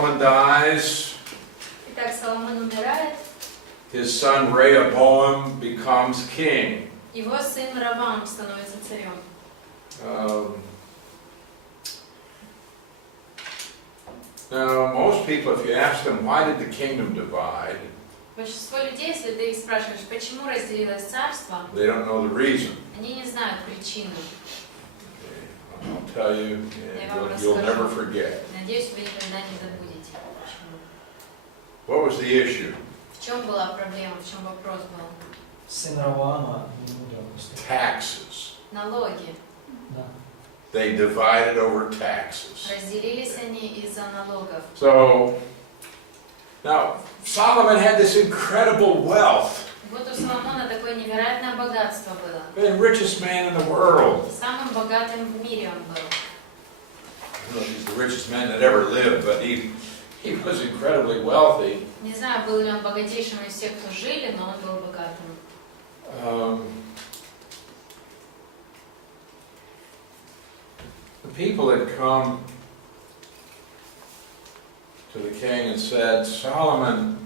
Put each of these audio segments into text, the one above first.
Solomon dies, Итак, Соломон умирает, his son Rehoboam becomes king. его сын Равам становится царем. Now, most people, if you ask them, why did the kingdom divide, Большинство людей, если ты их спрашиваешь, почему разделилось царство, they don't know the reason. они не знают причину. Okay, I'll tell you, and you'll never forget. Надеюсь, вы никогда не забудете. Почему? What was the issue? В чем была проблема, в чем вопрос был? Сын Равама. Taxes. Налоги. Да. They divided over taxes. Разделились они из-за налогов. So, now, Solomon had this incredible wealth. Вот у Соломона такое невероятное богатство было. The richest man in the world. Самым богатым в мире он был. I don't know if he's the richest man that ever lived, but he was incredibly wealthy. Не знаю, был ли он богатейшим из всех, кто жили, но он был богатым. The people had come to the king and said, Solomon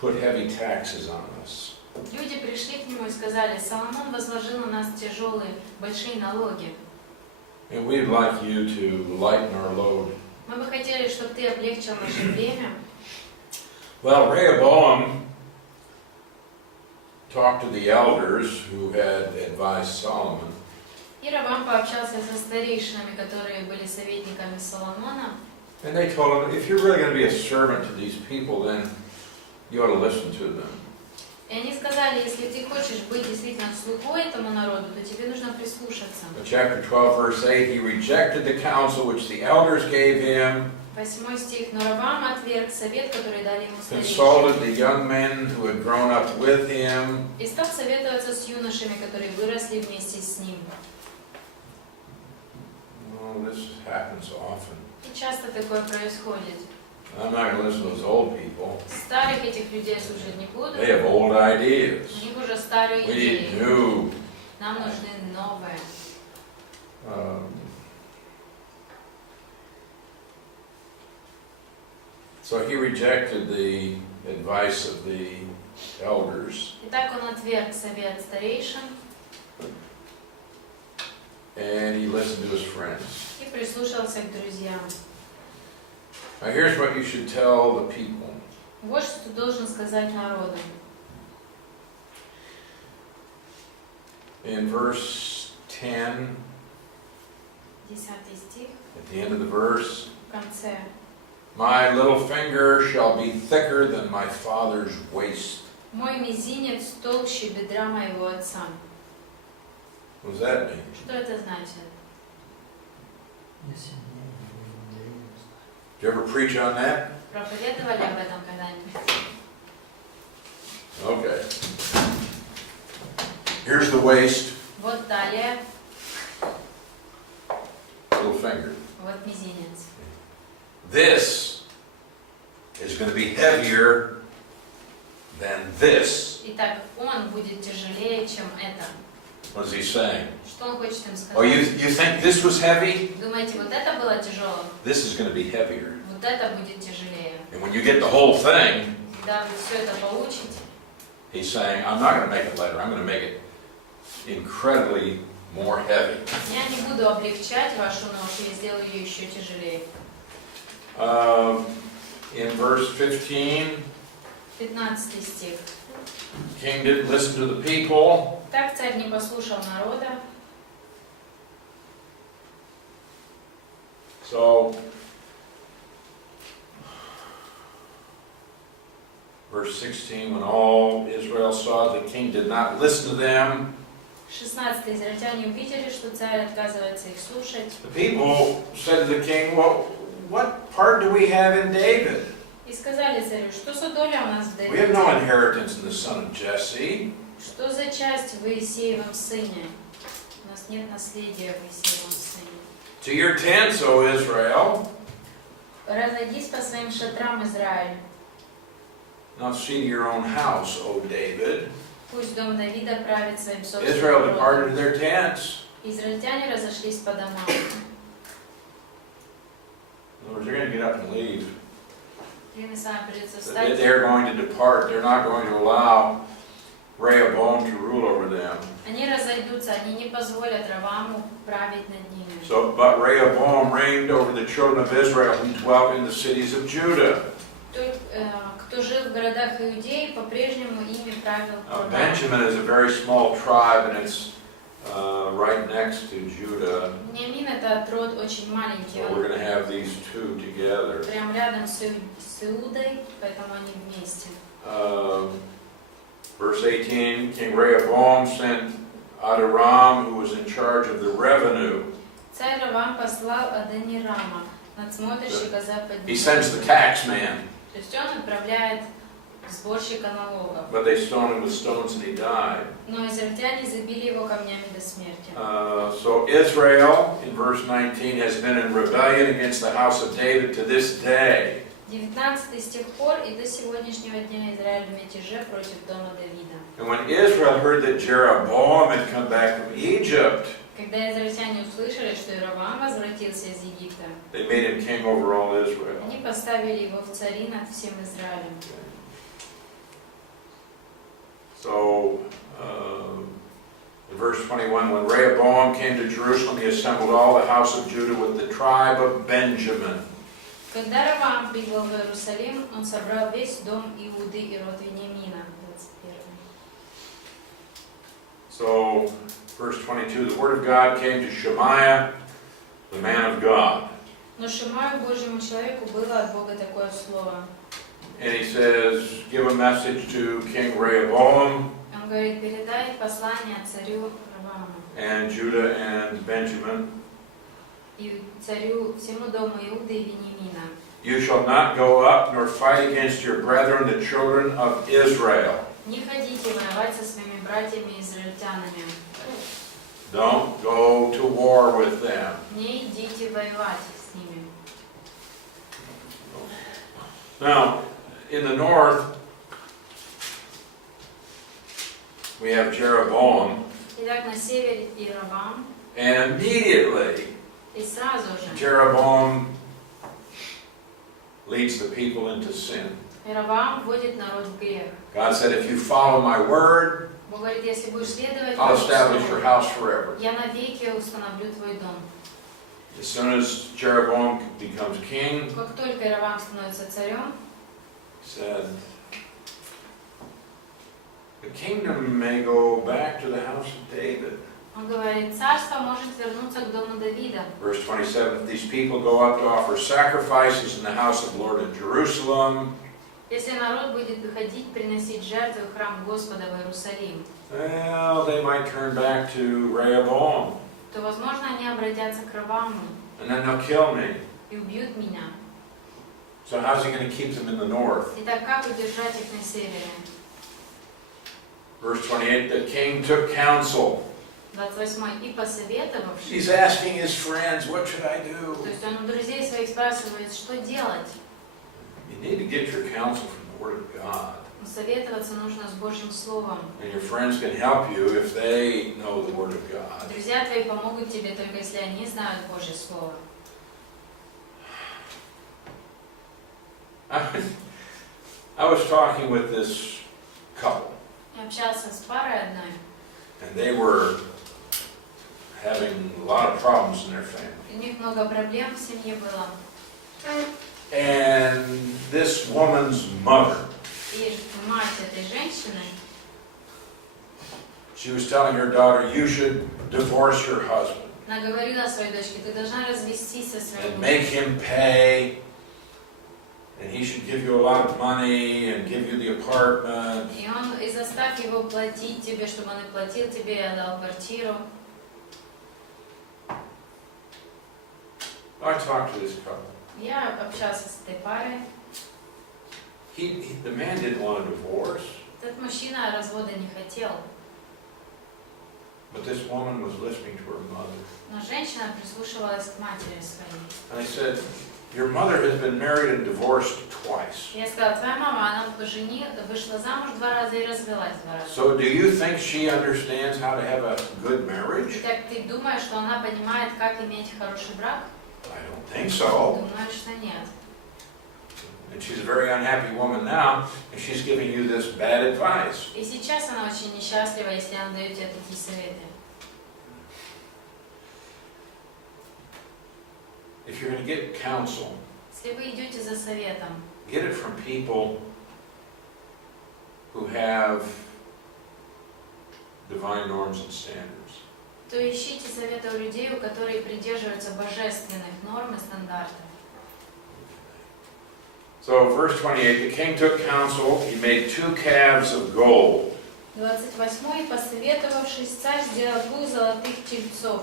put heavy taxes on us. Люди пришли к нему и сказали: Соломон возложил на нас тяжелые, большие налоги. And we'd like you to lighten our load. Мы бы хотели, чтобы ты облегчил наше бремя. Well, Rehoboam talked to the elders who had advised Solomon. И Равам пообщался со старейшинами, которые были советниками Соломона. And they told him, if you're really going to be a servant to these people, then you ought to listen to them. И они сказали: если ты хочешь быть действительно слугой этому народу, то тебе нужно прислушаться. In chapter 12, verse 8, he rejected the counsel which the elders gave him, 8 стих. Но Равам отверг совет, который дали ему consulted the старейшины, young men who had grown up with him, и стал советоваться с юношами, которые выросли вместе с ним. Oh, this happens often. И часто такое происходит. I'm not going to listen to those old people. Старых этих людей слушать не буду. They have old ideas. У них уже старые We need идеи. new. Нам нужны новые. So he rejected the advice of the elders, Итак, он отверг совет старейшин and he listened to his friends. и прислушался к друзьям. Now here's what you should tell the people. Вот что ты должен сказать народу. In verse 10, 10 стих, at the end of the verse, в конце. my little finger shall be thicker than my father's waist. Мой мизинец толще бедра моего отца. What does that mean? Что это значит? Did you ever preach on that? Проповедовали об этом когда-нибудь? Okay. Here's the waist, Вот талия, little finger. вот мизинец. This is going to be heavier than this. Итак, он будет тяжелее, чем это. What is he saying? Что он хочет им Oh, you сказать? think this was heavy? Думаете, вот это было тяжелым? This is going to be heavier. Вот это будет тяжелее. And when you get the whole thing, Когда вы все это получите, he's saying, I'm not going to make it lighter. I'm going to make it incredibly more heavy. я не буду облегчать вашу ношу, я сделаю ее еще тяжелее. In verse 15, 15 стих. king didn't listen to the people. Так царь не послушал народа. So, verse 16, when all Israel saw the king did not listen to them, 16. Израильтяне увидели, что царь отказывается их слушать. the people said to the king, well, what part do we have in David? И сказали царю: что за доля у нас в We have no Давиде? inheritance in the son of Jesse. Что за часть в Иисеевом сыне? У нас нет наследия в Иисеевом сыне. To your tents, O Israel. Разойдись по своим шатрам, Израиль. Now see to your own house, O David. Пусть дом Давида правит своим Israel собственным departed to родом. their tents. Израильтяне разошлись по домам. In other words, they're going to get up and leave. Им с вами придется that встать. they're going to depart. They're not going to allow Rehoboam to rule over them. Они разойдутся, они не позволят Раваму править над ними. So, but Rehoboam reigned over the children of Israel who dwelt in the cities of Judah. Кто жил в городах Иудеи, по-прежнему ими правил Равам. Benjamin is a very small tribe, and it's right next to Judah. Беньямин это отрод очень маленький, So we're going to have these two together. прям рядом с Иудой, поэтому они вместе. Verse 18, King Rehoboam sent Adoram, who was in charge of the revenue. Царь Равам послал Адонирама, надсмотрщика за He sends the tax man, То есть он отправляет сборщика налогов. but they stoned him with stones and he died. Но израильтяне забили его камнями до смерти. So Israel, in verse 19, has been in rebellion against the house of David to this day. 19 с тех пор и до сегодняшнего дня Израиль в мятеже против дома Давида. And when Israel heard that Jeroboam had come back from Egypt, Когда израильтяне услышали, что Иеровоам возвратился из Египта, they made him king over all Israel. они поставили его в цари над всем Израилем. So, in verse 21, when Rehoboam came to Jerusalem, he assembled all the house of Judah with the tribe of Benjamin. Когда Равам прибыл в Иерусалим, он собрал весь дом Иуды и род Вениамина. 21. So, verse 22, the word of God came to Shemaiah, the man of God. Но Шимаю, Божьему человеку, было от Бога такое слово. And he says, give a message to King Rehoboam Он говорит, передай послание царю Раваму and Judah and Benjamin. и царю всему дому Иуды и Вениамина. You shall not go up nor fight against your brethren, the children of Israel. Не ходите воевать со своими братьями-израильтянами. Don't go to war with them. Не идите воевать с ними. Now, in the north, we have Jeroboam, Итак, на севере Иеровоам, and immediately и сразу же Jeroboam leads the people into sin. Иеровоам вводит народ в грех. God said, if you follow my word, Бог говорит, если будешь следовать I'll моему establish your слову, house forever. я навеки установлю твой дом. As soon as Jeroboam becomes king, Как только Иеровоам становится царем, he said, the kingdom may go back to the house of David. он говорит, царство может вернуться к дому Давида. Verse 27, if these people go up to offer sacrifices in the house of the Lord in Jerusalem, Если народ будет выходить, приносить жертвы в храм Господа в Иерусалим, well, they might turn back to Rehoboam, то, возможно, они обратятся к Раваму and then they'll kill me. и убьют меня. So how's he going to keep them in the north? Итак, как удержать их на севере? Verse 28, the king took counsel. 28. И посоветовавшись, He's asking his friends, what should I do? то есть он у друзей своих спрашивает, что делать? You need to get your counsel from the Word of God. Но советоваться нужно с Божьим Словом. And your friends can help you if they know the Word of God. Друзья твои помогут тебе, только если они знают Божье Слово. I was talking with this couple, Я общался с парой одной, and they were having a lot of problems in their family. у них много проблем в семье было. And this woman's mother, И мать этой женщины, she was telling her daughter, you should divorce your husband она говорила своей дочке, ты должна развестись со своим and мужем. make him pay, and he should give you a lot of money and give you the apartment. И заставь его платить тебе, чтобы он и платил тебе, и отдал квартиру. I talked to this couple. Я общался с этой парой. The man didn't want a divorce, Этот мужчина развода не хотел, but this woman was listening to her mother. но женщина прислушивалась к матери своей. And I said, your mother has been married and divorced twice. Я сказала, твоя мама, она вышла замуж 2 раза и развелась 2 раза. So do you think she understands how to have a good marriage? Итак, ты думаешь, что она понимает, как иметь хороший брак? I don't think so. Думаю, что нет. And she's a very unhappy woman now, and she's giving you this bad advice. И сейчас она очень несчастлива, если она дает тебе такие советы. If you're going to get counsel, Если вы идете за советом, get it from people who have divine norms and standards. то ищите советы у людей, у которых придерживаются божественных норм и стандартов. So, verse 28, the king took counsel, he made 2 calves of gold. 28. Посоветовавшись, царь сделал 2 золотых тельцов.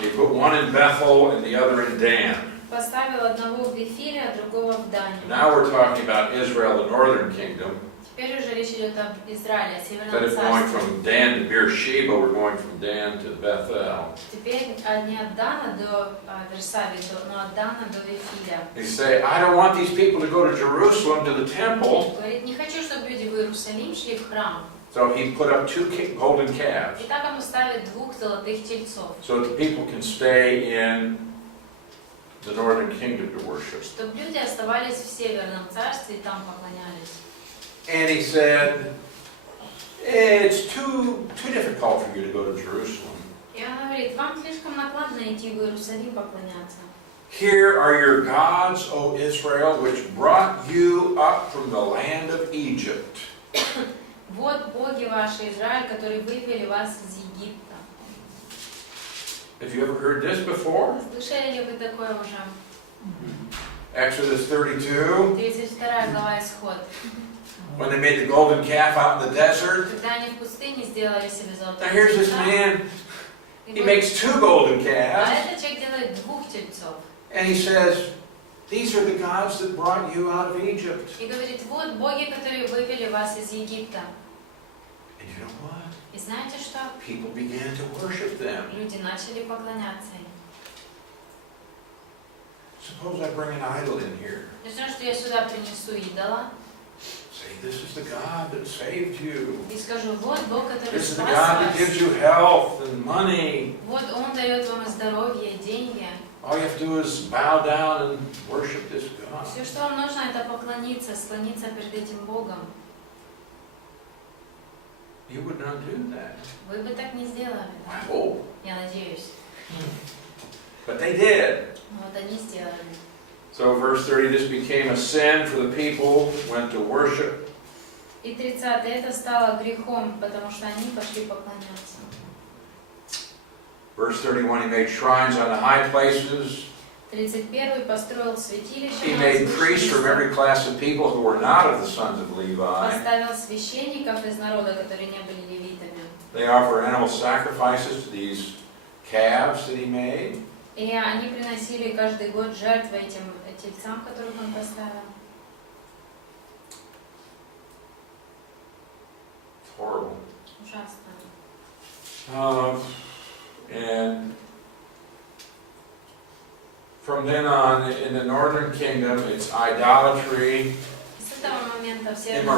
He put one in Bethel and the other in Dan. Поставил одного в Вифиле, а другого в Дане. Now we're talking about Israel, the northern kingdom. Теперь уже речь идет об Израиле, о Instead Северном of going царстве. from Dan to Beersheba, we're going from Dan to Bethel. Теперь не от Дана до Версавии, но от Дана до Вифиля. They say, I don't want these people to go to Jerusalem, to the temple. Говорит, не хочу, чтобы люди в Иерусалим шли в храм. So he put up 2 golden calves, И так он ставит 2 золотых тельцов, so that the people can stay in the northern kingdom to worship. чтобы люди оставались в Северном царстве и там поклонялись. And he said, it's too difficult for you to go to Jerusalem. И он говорит, вам слишком накладно идти в Иерусалим поклоняться. Here are your gods, O Israel, which brought you up from the land of Egypt. Вот боги ваши, Израиль, которые вывели вас из Египта. Have you ever heard this before? Слышали ли вы такое уже? Exodus 32, 32 глава Исход. when they made the golden calf out in the desert. Когда они в пустыне сделали себе Now золотые here's this тельца, man, и he говорит, makes 2 golden а calves, этот человек делает 2 тельцов. and he says, these are the gods that brought you out of Egypt. И говорит, вот боги, которые вывели вас из Египта. And you know what? И знаете что? People began to worship them. Люди начали поклоняться им. Suppose I bring an idol in here. Представляешь, что я сюда принесу идола Say, this is the God that saved you. и скажу, вот Бог, который This is the спас God that вас. gives you health and money. Вот Он дает вам здоровье, деньги. All you have to do is bow down and worship this God. Все, что вам нужно, это поклониться, склониться перед этим Богом. You would not do that. Вы бы так не сделали, да? I hope. Я надеюсь. But they did. Но вот они сделали. So verse 30, this became a sin for the people went to worship. И 30 это стало грехом, потому что они пошли поклоняться. Verse 31, he made shrines on the high places. 31 построил святилище He на made priests from every возвышенности. class of people who were not of the sons of Levi. Поставил священников из народа, которые не были левитами. They offer animal sacrifices to these calves that he made. И они приносили каждый год жертвы этим тельцам, которых он поставил. It's horrible. Ужасно. And from then on, in the northern kingdom, it's idolatry, С этого момента в Северном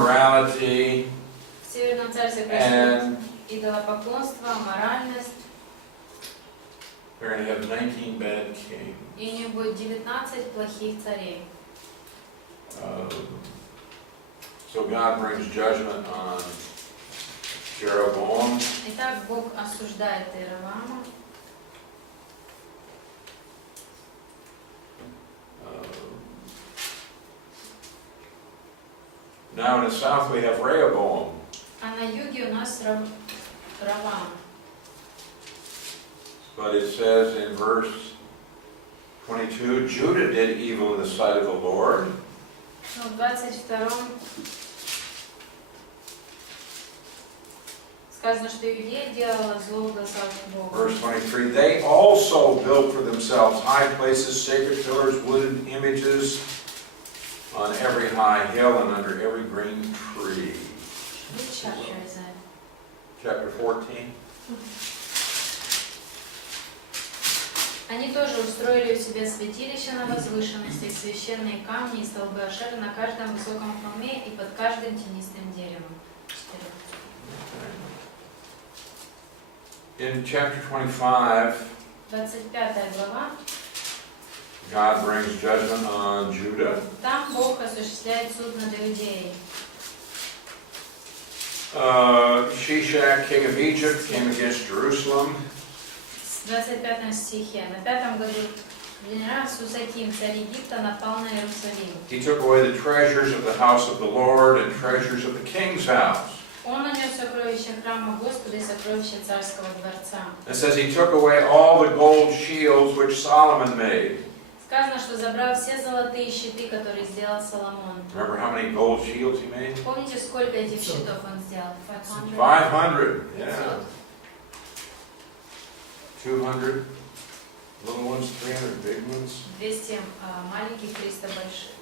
царстве происходит and идолопоклонство, моральность, they're going to have 19 bad kings. и у них будет 19 плохих царей. So God brings judgment on Jeroboam. Итак, Бог осуждает Иеровоама. Now in the south we have Rehoboam. А на юге у нас Равам. But it says in verse 22, Judah did evil in the sight of the Lord. Но в 22-м сказано, что Иудея делала зло в глазах Бога. Verse 23, they also built for themselves high places, sacred pillars, wooden images on every high hill and under every green tree. Which chapter is that? Chapter 14. Они тоже устроили у себя святилища на возвышенности, священные камни и столбы Ашера на каждом высоком холме и под каждым тенистым деревом. In chapter 25, 25 глава. God brings judgment on Judah. Там Бог осуществляет суд над Иудеей. Shishak, king of Egypt, came against Jerusalem. В 25 стихе. На 5 году генерал Сусаким, царь Египта, напал на Иерусалим. He took away the treasures of the house of the Lord and treasures of the king's house. Он унес сокровища храма Господа и сокровища царского дворца. It says he took away all the gold shields which Solomon made. Сказано, что забрал все золотые щиты, которые сделал Соломон. Remember how many gold shields he made? Помните, сколько этих щитов он сделал? 500? 500, yeah. 200 little ones, 300 big ones. 200 маленьких, 300 больших.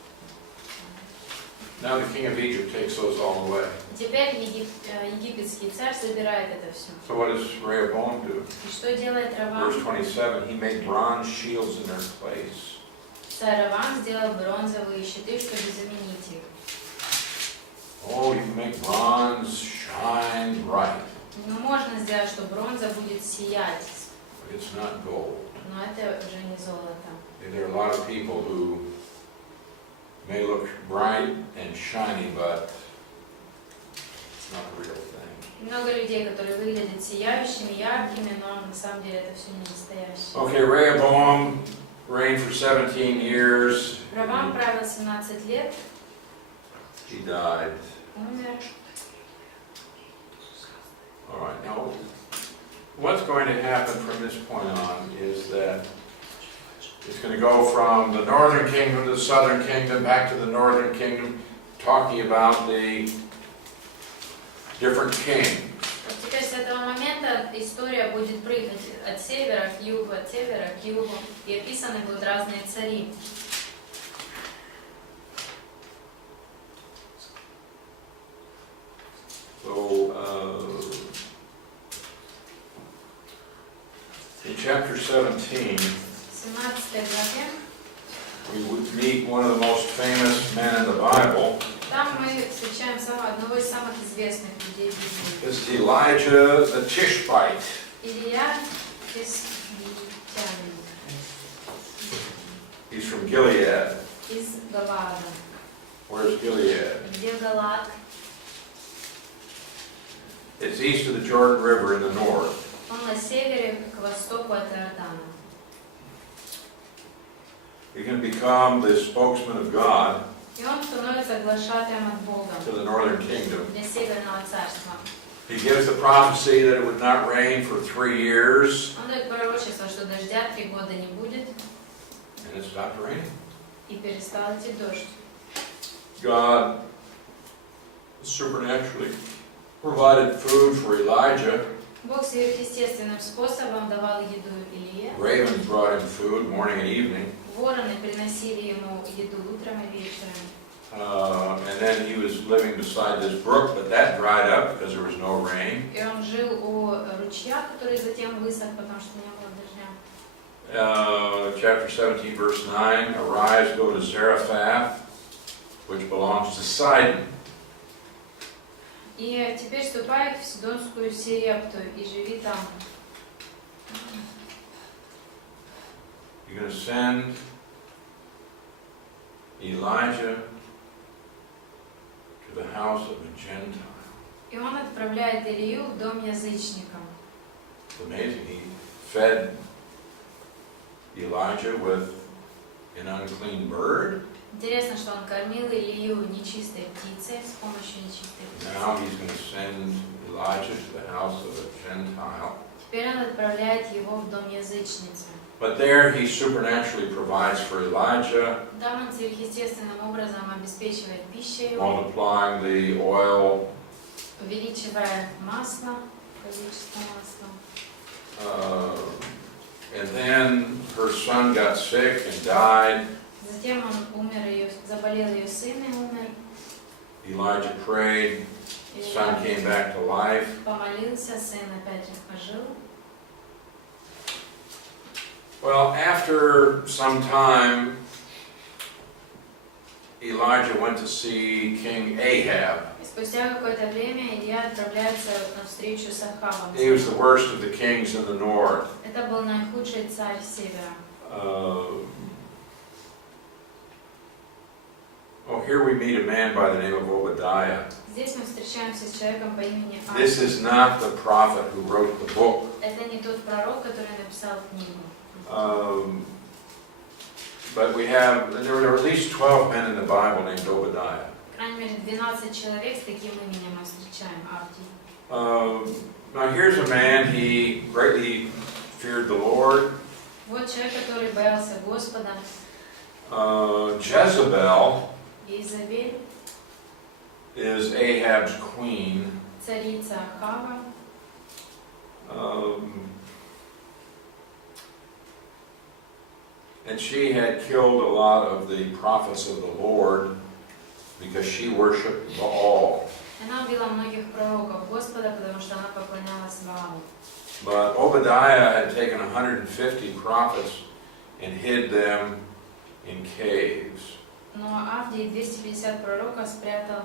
Now the king of Egypt takes those all away. Теперь египетский царь собирает это все. So what does Rehoboam do? И что делает Равам? Verse 27, he made bronze shields in their place. Царь Равам сделал бронзовые щиты, чтобы заменить их. Oh, you can make bronze shine bright, Но можно сделать, что бронза будет сиять, but it's not gold. но это уже не золото. There are a lot of people who may look bright and shiny, but it's not the real thing. Много людей, которые выглядят сияющими, яркими, но на самом деле это все не настоящее. Okay, Rehoboam reigned for 17 years. Равам правил 17 лет, He died. умер. All right, now what's going to happen from this point on is that it's going to go from the northern kingdom to the southern kingdom, back to the northern kingdom, talking about the different kings. Теперь с этого момента история будет прыгать от севера к югу, от севера к югу, и описаны будут разные цари. So, in chapter 17, 17 главе, we would meet one of the most famous men in the Bible. там мы встречаем одного из самых известных людей в Библии. This is Elijah the Tishbite. Илья Тисбитянин He's from Gilead. из Галаада. Where's Gilead? Где Галаад? It's east of the Jordan River in the north. Он на севере, к востоку от Иордана. He can become the spokesman of God И он становится глашатаем от Бога to the northern kingdom. для Северного царства. He gives the prophecy that it would not rain for 3 years, Он дает пророчество, что дождя 3 года не будет, and it stopped raining. и перестал идти дождь. God supernaturally provided food for Elijah. Бог сверхъестественным способом давал еду Илье. Ravens brought him food morning and evening. Вороны приносили ему еду утром и вечером. And then he was living beside this brook, but that dried up because there was no rain. И он жил у ручья, который затем высох, потому что не было дождя. Chapter 17, verse 9, arise, go to Zarephath, which belongs to Sidon. И теперь ступай в Сидонскую Сирепту и живи там. You're going to send Elijah to the house of a Gentile. И он отправляет Илью в дом язычникам. It's amazing. He fed Elijah with an unclean bird. Интересно, что он кормил Илью нечистой птицей, с помощью нечистой птицы. Now he's going to send Elijah to the house of a Gentile. Теперь он отправляет его в дом язычницы. But there he supernaturally provides for Elijah, Там он сверхъестественным образом обеспечивает пищей, multiplying the oil. увеличивая масло, количество масла. And then her son got sick and died. Затем он умер, заболел ее сын и умер. Elijah prayed, son came back to life. Помолился, сын опять ожил. Well, after some time, Elijah went to see King Ahab. И спустя какое-то время Илья отправляется на встречу с Ахавом. He was the worst of the kings in the north. Это был наихудший царь севера. Oh, here we meet a man by the name of Obadiah. Здесь мы встречаемся с человеком по имени This is not the prophet who wrote the book. Это не тот пророк, который написал книгу. But there were at least 12 men in the Bible named Obadiah. По крайней мере, 12 человек с таким именем мы встречаем, Авдий. Now here's a man, he greatly feared the Lord. Вот человек, который боялся Господа. Jezebel Изабель, is Ahab's queen. царица Ахава. And she had killed a lot of the prophets of the Lord because she worshipped Baal. Она убила многих пророков Господа, потому что она поклонялась Ваалу. But Obadiah had taken 150 prophets and hid them in caves. Но Авдий 250 пророков спрятал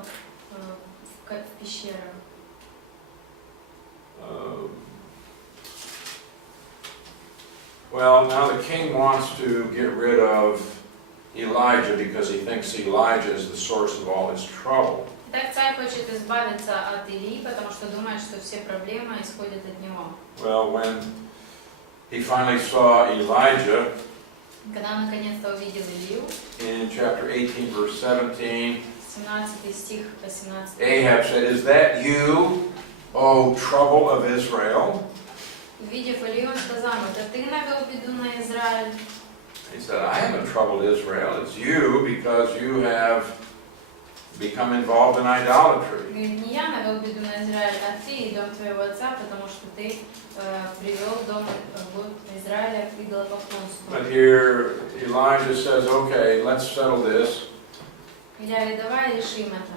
в пещерах. Well, now the king wants to get rid of Elijah because he thinks Elijah is the source of all his trouble. Итак, царь хочет избавиться от Илии, потому что думает, что все проблемы исходят от него. Well, when he finally saw Elijah, Когда он наконец-то увидел Илью, in chapter 18, verse 17, 17 стих, 18. Ahab said, "Is that you, O trouble of Israel?" Увидев Илью, он сказал: "Это ты навел беду на Израиль?" He said, "I haven't troubled Israel. It's you because you have become involved in idolatry." Говорит, не я навел беду на Израиль, а ты и дом твоего отца, потому что ты привел дом Израиля к идолопоклонству. But here Elijah says, "Okay, let's settle this." Илья говорит, давай решим это.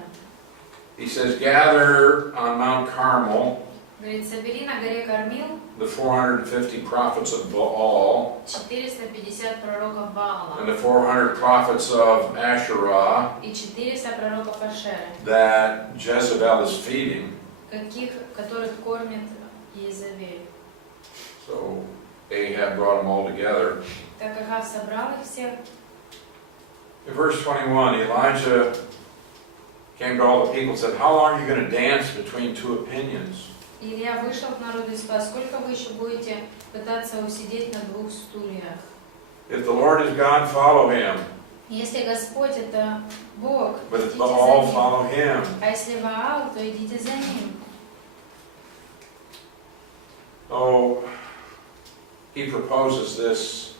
He says, "Gather on Mount Carmel Говорит, собери на горе Кормил the 450 prophets of Baal 450 пророков Ваала and the 400 prophets of Asherah и 400 пророков Ашеры, that Jezebel is feeding." которых кормит Иезавель. So Ahab brought them all together. Так Ахав собрал их всех. In verse 21, Elijah came to all the people and said, "How long are you going to dance between two opinions?" Илья вышел к народу и сказал: сколько вы еще будете пытаться усидеть на двух стульях? If the Lord is God, follow him. Если Господь это Бог, But if идите Baal, за ним. follow him. А если Ваал, то идите за ним. Oh, he proposes this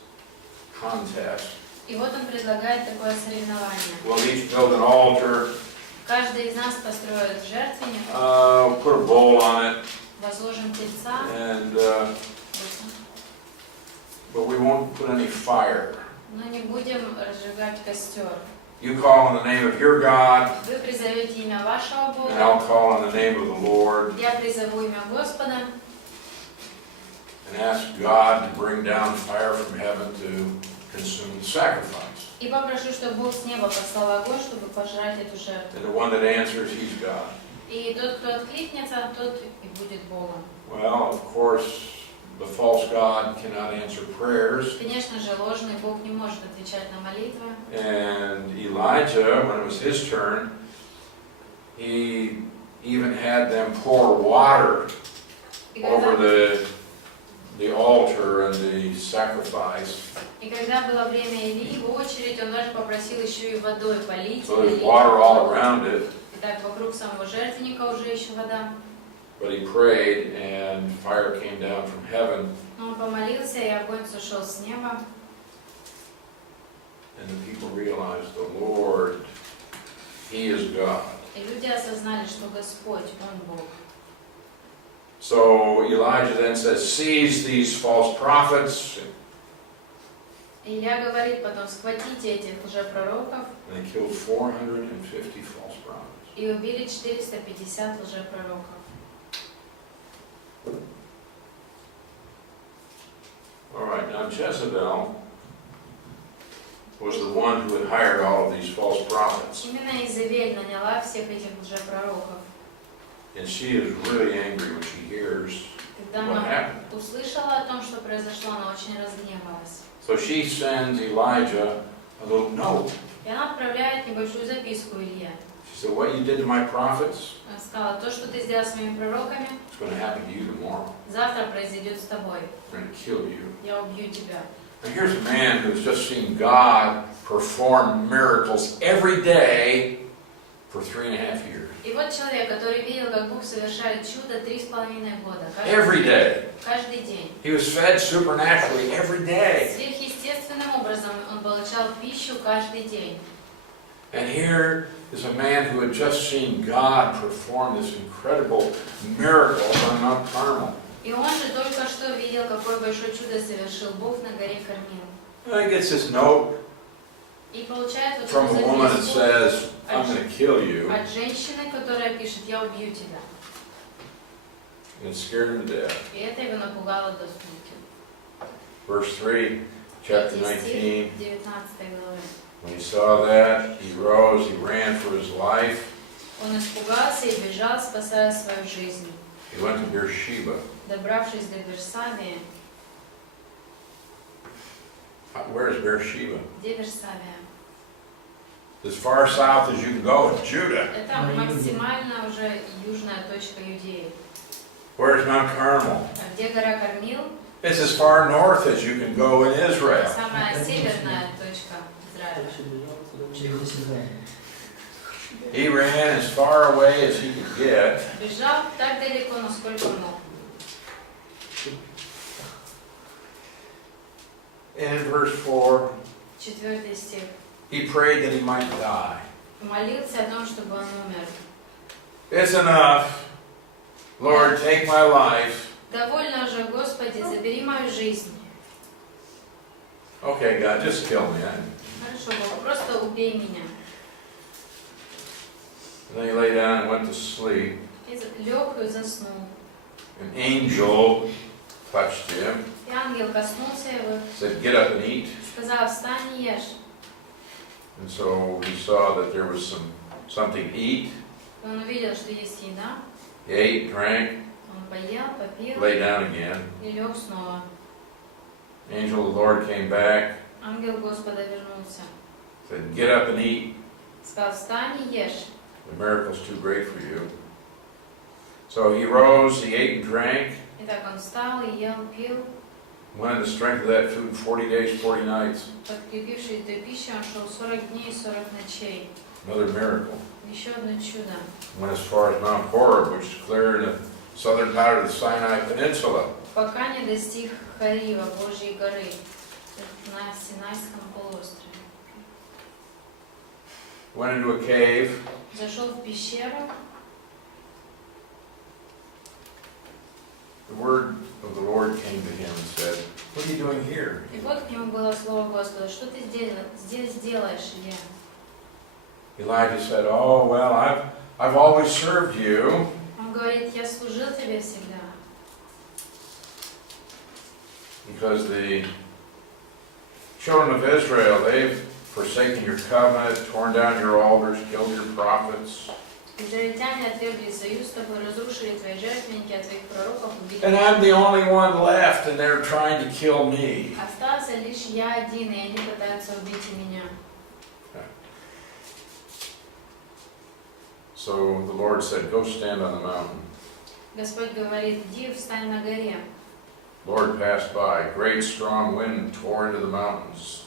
contest. И вот он предлагает такое соревнование. We'll each build an altar, Каждый из нас построит жертвенник, put a bowl on it, возложим тельца, but we won't put any fire. но не будем разжигать костер. You call on the name of your God, Вы призовете имя вашего and I'll Бога, call on the name of the Lord, я призову имя Господа, and ask God to bring down fire from heaven to consume the sacrifice. и попрошу, чтобы Бог с неба послал огонь, чтобы пожрать эту жертву. And the one that answers, he's God. И тот, кто откликнется, тот и будет Богом. Well, of course, the false God cannot answer prayers. Конечно же, ложный Бог не может отвечать на молитвы. And Elijah, when it was his turn, he even had them pour water И over когда, the altar and the sacrifice. и когда было время Илии, его очередь, он даже попросил еще и водой полить. So there's water all around it. Итак, вокруг самого жертвенника уже еще вода. But he prayed and fire came down from heaven. Но он помолился, и огонь сошел с неба. And the people realized the Lord, he is God. И люди осознали, что Господь, Он Бог. So Elijah then says, "Seize these false prophets." Илья говорит потом: схватите этих лжепророков, And they killed 450 false prophets. и убили 450 лжепророков. All right, now Jezebel was the one who had hired all of these false prophets. Именно Изавель наняла всех этих лжепророков. And she is really angry when she hears Когда what она happened. услышала о том, что произошло, она очень разгневалась. So she sends Elijah a little note. И она отправляет небольшую записку Илье. She said, what you did to my prophets Она сказала, то, что ты сделал с моими пророками, is going to happen to you tomorrow. завтра произойдет с тобой. I'm going to kill you. Я убью тебя. And here's a man who's just seen God perform miracles every day for 3.5 years. И вот человек, который видел, как Бог совершает чудо 3,5 года. Every day. Каждый день. He was fed supernaturally every day. Сверхъестественным образом он получал пищу каждый день. And here is a man who had just seen God perform this incredible miracle on Mount Carmel. И он же только что видел, какое большое чудо совершил Бог на горе Кармил. And he gets this note И получает вот from эту a woman that записку says, I'm going to kill you. от женщины, которая пишет, я убью тебя. And it scared him to death. И это его напугало до смерти. Verse 3, chapter 19. 19 главы. When he saw that, he rose, he ran for his life. Он испугался и бежал, спасая свою жизнь. He went to Beersheba. Добравшись до Версавии, Where is Beersheba? где Версавия? As far south as you can go in Judah. Это максимально уже южная точка Иудеи. Where is Mount Carmel? А где гора Кармил? It's as far north as you can go in Israel. Самая северная точка Израиля. He ran as far away as he could get. Бежал так далеко, насколько мог. And in verse 4, 4 стих. he prayed that he might die. Молился о том, чтобы он умер. It's enough. Lord, take my life. Довольно уже, Господи, забери мою жизнь. Okay, God, just kill me. Хорошо, Бог, просто убей меня. And then he lay down and went to sleep. И лег и заснул. An angel touched him, И ангел коснулся его, said, get up and eat. сказал, встань и ешь. And so he saw that there was something to eat. Он увидел, что есть еда. He ate, drank, Он поел, попил lay down again. и лег снова. The angel of the Lord came back, Ангел Господа вернулся. said, get up and eat. Сказал, встань и ешь. The miracle's too great for you. So he rose, he ate and drank, Итак, он встал и ел, пил. went in the strength of that food 40 days, 40 nights. Подкрепившись той пищей, он шел 40 дней и 40 ночей. Another miracle. Еще одно чудо. Went as far as Mount Horeb, which is clear in the southern part of the Sinai Peninsula. Пока не достиг Харива, Божьей горы, на Синайском полуострове. Went into a cave. Зашел в пещеру. The word of the Lord came to him and said, what are you doing here? И вот к нему было слово Господа. Что ты здесь делаешь, Илья? Elijah said, oh, well, I've always served you. Он говорит, я служил тебе всегда. Because the children of Israel, they've forsaken your covenant, torn down your altars, killed your prophets. Израильтяне отвергли союз с тобой, разрушили твои жертвенники, а твоих пророков убили. And I'm the only one left, and they're trying to kill me. Остался лишь я один, и они пытаются убить и меня. So the Lord said, go stand on the mountain. Господь говорит, иди, встань на горе. Lord passed by. Great strong wind tore into the mountains.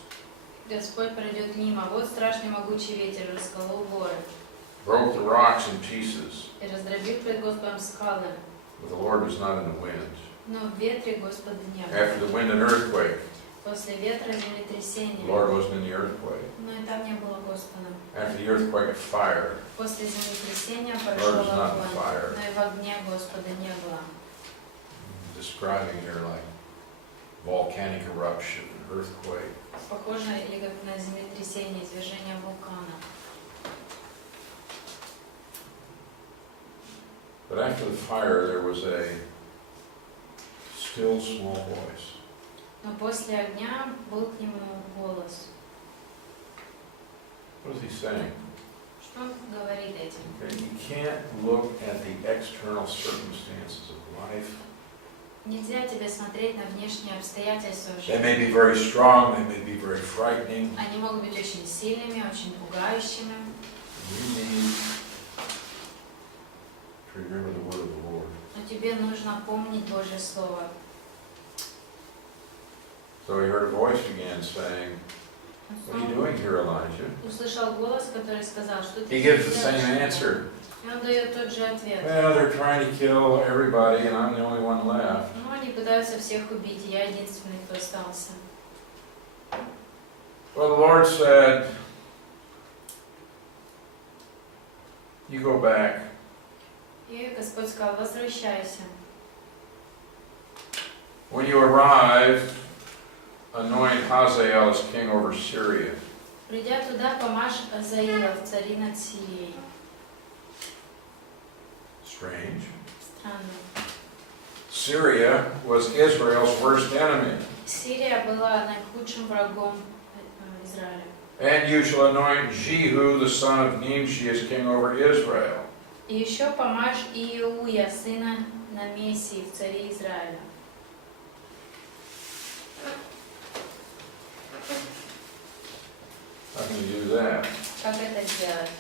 Господь пройдет мимо, вот страшный могучий ветер расколол горы. Broke the rocks in pieces. И раздробил пред Господом скалы. But the Lord was not in the wind. Но в ветре Господа не было. After the wind, an earthquake. После ветра The землетрясение. Lord wasn't in the earthquake. Но и там не было Господа. After the earthquake, a fire. После землетрясения Lord прошел is not in огонь. fire. Но и в огне Господа не было. Describing here like volcanic eruption, earthquake. Похоже или как на землетрясение, извержение вулкана. But after the fire, there was a still small voice. Но после огня был к нему голос. What is he saying? Что он говорит этим? Okay, you can't look at the external circumstances of life. Нельзя тебе смотреть на внешние обстоятельства They жизни. may be very strong, they may be very very frightening. Они могут быть очень сильными, очень пугающими. We need to remember the word of the Lord. Но тебе нужно помнить Божье Слово. So he heard a voice again saying, "What are you doing here, Elijah?" Услышал голос, который сказал, что ты He gives the делаешь? same answer. И он дает тот же ответ. Well, they're trying to kill everybody, and I'm the only one left. Ну, они пытаются всех убить, и я единственный, кто остался. Well, the Lord said, "You go back. И Господь сказал, возвращайся. When you arrive, anoint Hazael as king over Syria." Придя туда, помажь Азаила в цари над Сирией. Strange. Странно. Syria was Israel's worst enemy. Сирия была наихудшим врагом Израиля. And you shall anoint Jehu, the son of Nimshi, as king over Israel. И еще помажь Иеуя, сына Намесии, в цари Израиля. How can you do that? Как это сделать?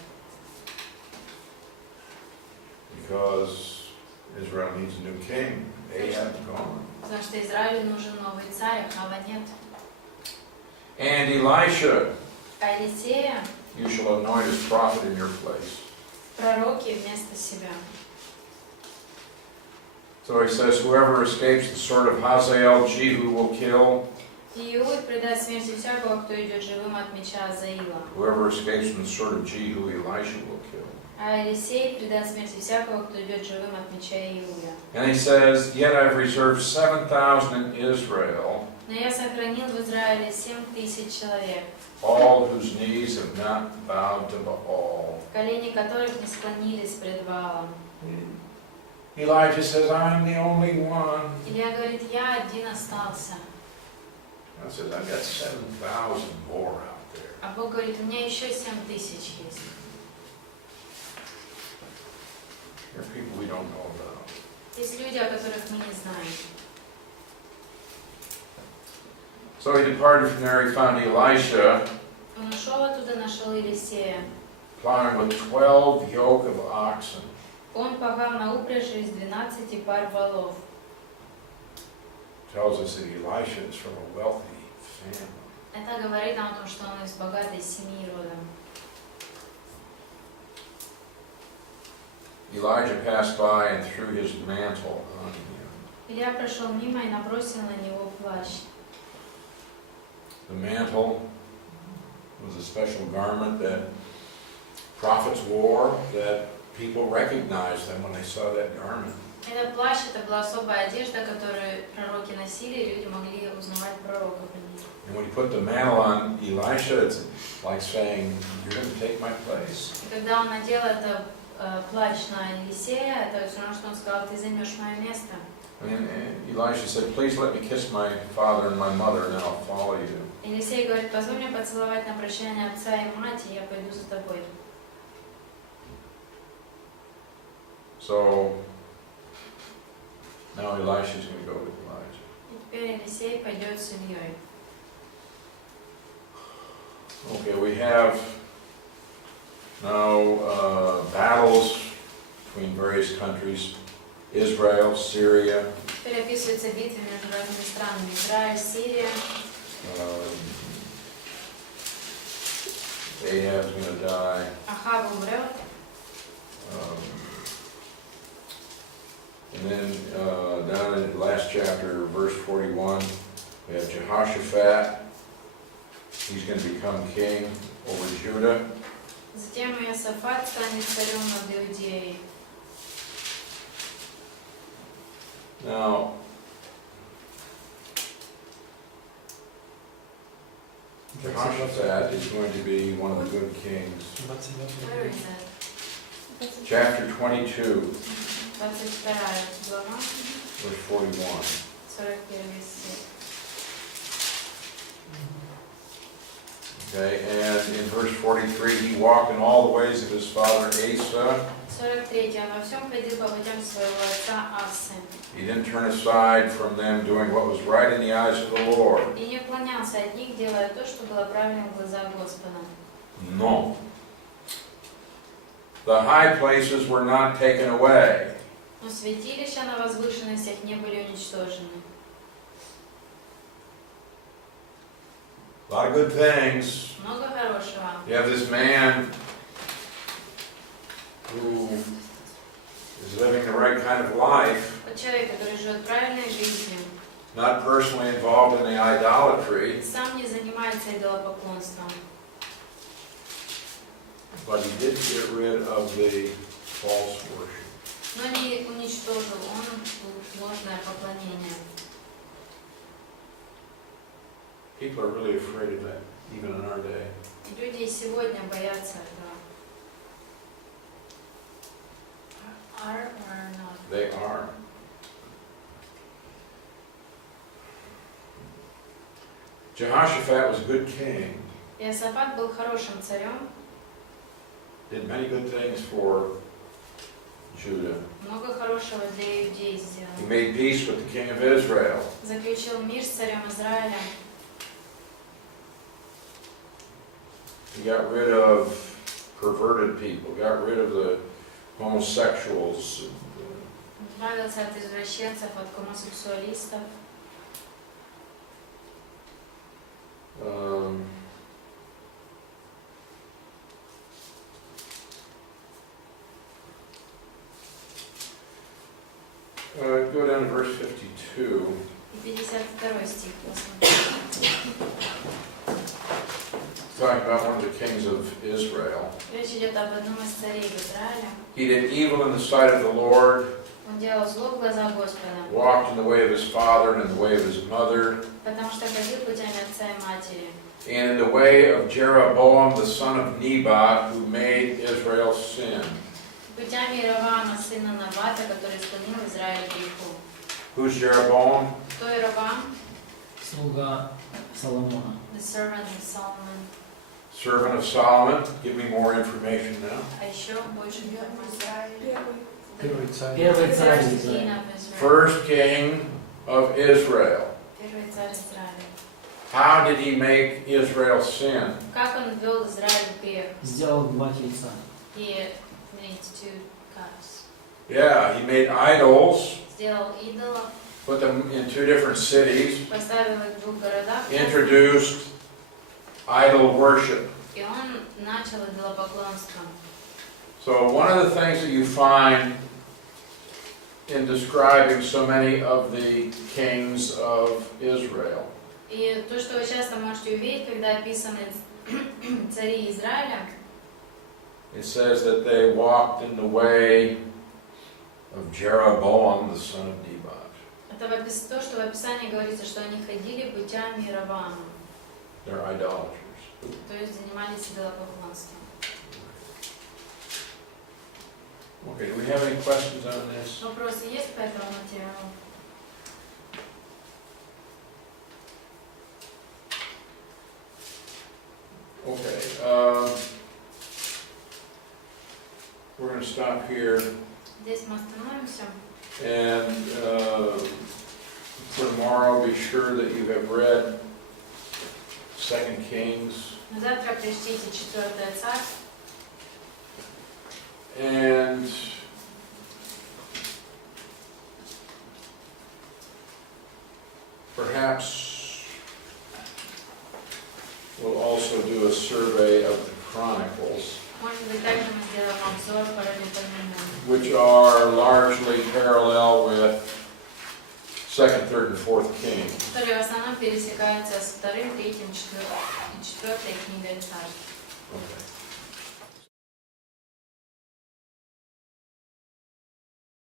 Because Israel needs a new king. Ahab gone. Потому что Израилю нужен новый царь, Ахава нет. And Elisha, А Елисея you shall anoint as prophet in your place. пророки вместо себя. So he says, whoever escapes the sword of Hazael, Jehu will kill. Иуд предаст смерти всякого, кто идет живым от меча Азаила. Whoever escapes from the sword of Jehu, Elisha will kill. А Елисей предаст смерти всякого, кто идет живым от меча Иуя. And he says, yet I've reserved 7,000 in Israel, Но я сохранил в Израиле 7000 человек, all whose knees have not bowed to Baal. колени которых не склонились пред Ваалом. Elijah says, I'm the only one. Илья говорит, я один остался. God says, I've got 7,000 more out there. А Бог говорит, у меня еще 7000 есть. There are people we don't know about. Есть люди, о которых мы не знаем. So he departed from there, he found Elisha Он ушел оттуда, нашел Елисея. plowing with 12 yoke of oxen. Он пахал на упряжи из 12 пар валов. Tells us that Elisha is from a wealthy family. Это говорит нам о том, что он из богатой семьи родом. Elijah passed by and threw his mantle on him. Илья прошел мимо и набросил на него плащ. The mantle was a special garment that prophets wore, that people recognized them when they saw that garment. Этот плащ, это была особая одежда, которую пророки носили, и люди могли узнавать пророков. And when he put the mantle on Elisha, it's like saying, you're going to take my place. И когда он надел этот плащ на Елисея, это все равно, что он сказал, ты займешь мое место. And Elisha said, please let me kiss my father and my mother, and then I'll follow you. Елисей говорит, позволь мне поцеловать на прощание отца и мать, и я пойду за тобой. So now Elisha's going to go with Elijah. И теперь Елисей пойдет с Ильей. Okay, we have now battles between various countries, Israel, Syria. Теперь описываются битвы между разными странами. Израиль, Сирия. Ahab's going to die. Ахав умрет. And then down in the last chapter, verse 41, we have Jehoshaphat. He's going to become king over Judah. Затем Иосафат станет царем над Иудеей. Now, Jehoshaphat is going to be one of the good kings. Where is that? Chapter 22, 22 глава, verse 41. 41 стих. Okay, and in verse 43, he walked in all the ways of his father Asa. 41 43. Он во всем ходил по путям своего отца Ассы. He didn't turn aside from them doing what was right in the eyes of the Lord. И не уклонялся от них, делая то, что было правильно в глазах Господа. No. The high places were not taken away. Но святилища на возвышенностях не были уничтожены. A lot of good things. Много хорошего. You have this man who is living the right kind of life, Вот человек, который живет правильной жизнью, not personally involved in the idolatry, сам не занимается идолопоклонством, but he did get rid of the false worship. но не уничтожил он ложное поклонение. People are really afraid of that, even in our day. И люди сегодня боятся этого. Are or not? They are. Jehoshaphat was a good king, Иосафат был хорошим царем, did many good things for Judah. много хорошего для иудеев He сделал. made peace with the king of Israel. Заключил мир с царем Израиля. He got rid of perverted people, got rid of the homosexuals. Избавился от извращенцев, от гомосексуалистов. Go down to verse 52. И 52 стих посмотрим. Talking about one of the kings of Israel. Речь идет об одном из царей Израиля. He did evil in the sight of the Lord, Он делал зло в глазах Господа, walked in the way of his father and in the way of his mother, потому что ходил путями отца и матери, and in the way of Jeroboam the son of Nebat, who made Israel sin. путями Иеровоама, сына Навата, который склонил Израиль к греху. Who's Jeroboam? Кто Иеровоам? Слуга Соломона. The servant of Solomon. Servant of Solomon. Give me more information now. А еще больше информации. Первый царь First king Израиля. of Israel. First king of Israel. Первый царь Израиля. How did he make Israel sin? Как он ввел Израиль в грех? Сделал два тельца. He made two calves. Yeah, he made idols, Сделал идолов, put them in two different cities, поставил их в двух городах, introduced idol worship. и он начал идолопоклонство. So one of the things that you find in describing so many of the kings of Israel И то, что вы часто можете увидеть, когда описаны цари Израиля, it says that they walked in the way of Jeroboam, the son of Nebat. это то, что в описании говорится, что они ходили путями Иеровоама, They're idolaters. то есть занимались идолопоклонством. Okay, do we have any questions on this? Вопросы есть по этому материалу? Okay, we're going to stop here, Здесь мы остановимся. and for tomorrow, be sure that you have read 2 Kings. Завтра прочтите 4 царь. And perhaps we'll also do a survey of the Chronicles, Может быть, также мы сделаем обзор параллельно, which are largely parallel with 2nd, 3rd, and 4th Kings. которые в основном пересекаются с 2, 3, 4 и 4 книгой царств.